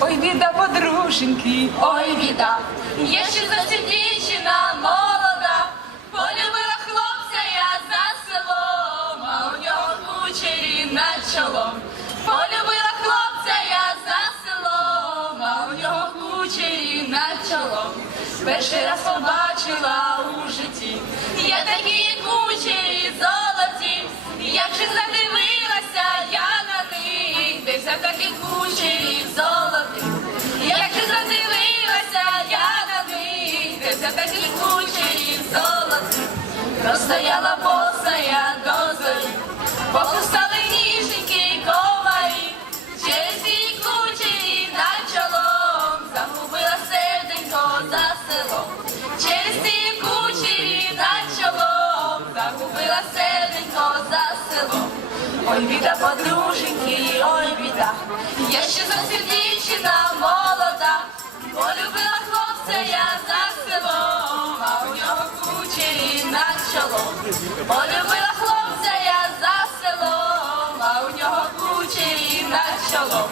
ой, біда подруженьки, Ой, біда, є ще зовсім молода, полюбила хлопця я за селом, а у нього кучері над чолом. Полюбила хлопця я за селом, а у нього кучері над чолом. Перший раз побачила у житті, них, де за такі кучері золоті, простояла боса я до зорі, покусали ніженькі комарі, через її кучері над чолом, загубила серденько за селом, через ці кучері над чолом, загубила серденько за селом. Ой, біда, подруженьки, ой, біда, я ще зовсім хлопця я за селом, а у нього кучері над чолом. Полюбила хлопця я за селом, а у нього кучері над чолом.